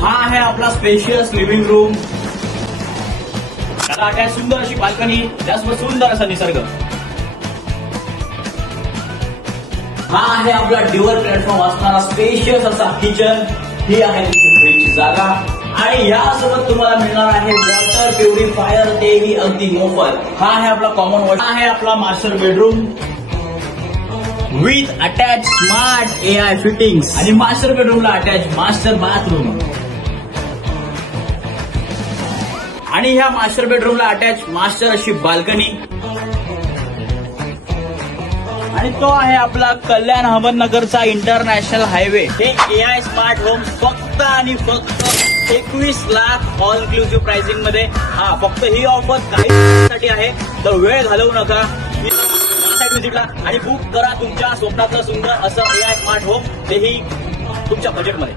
हा आहे आपला स्पेशियस लिव्हिंग रूम. त्याला अटॅच सुंदर अशी बाल्कनी, त्यासोबत सुंदर असा निसर्ग. हा आहे आपला ड्युअल प्लॅटफॉर्म असणारा स्पेशियस असा किचन. ही आहे फ्रीजची जागा आणि यासोबत तुम्हाला मिळणार आहे वॉटर प्युरिफायर, तेही अगदी मोफत. हा आहे आपला कॉमन वॉश. हा आहे आपला master bedroom with attach smart AI fittings आणि मास्टर बेडरूमला अटॅच मास्टर बाथरूम. आणि ह्या मास्टर बेडरूमला अटॅच मास्टर अशी बाल्कनी. आणि तो आहे आपला कल्याण अहमदनगरचा इंटरनॅशनल हायवे. हे AI स्मार्ट होम फक्त आणि फक्त 21 लाख ऑल इन्क्लुसिव्ह प्राइसिंग मध्ये. हा फक्त ही ऑफर काही साठी आहे, तर वेळ घालवू नका. विजिटला आणि बुक करा तुमच्या स्वप्नातलं सुंदर असं AI स्मार्ट होम, तेही तुमच्या बजेटमध्ये.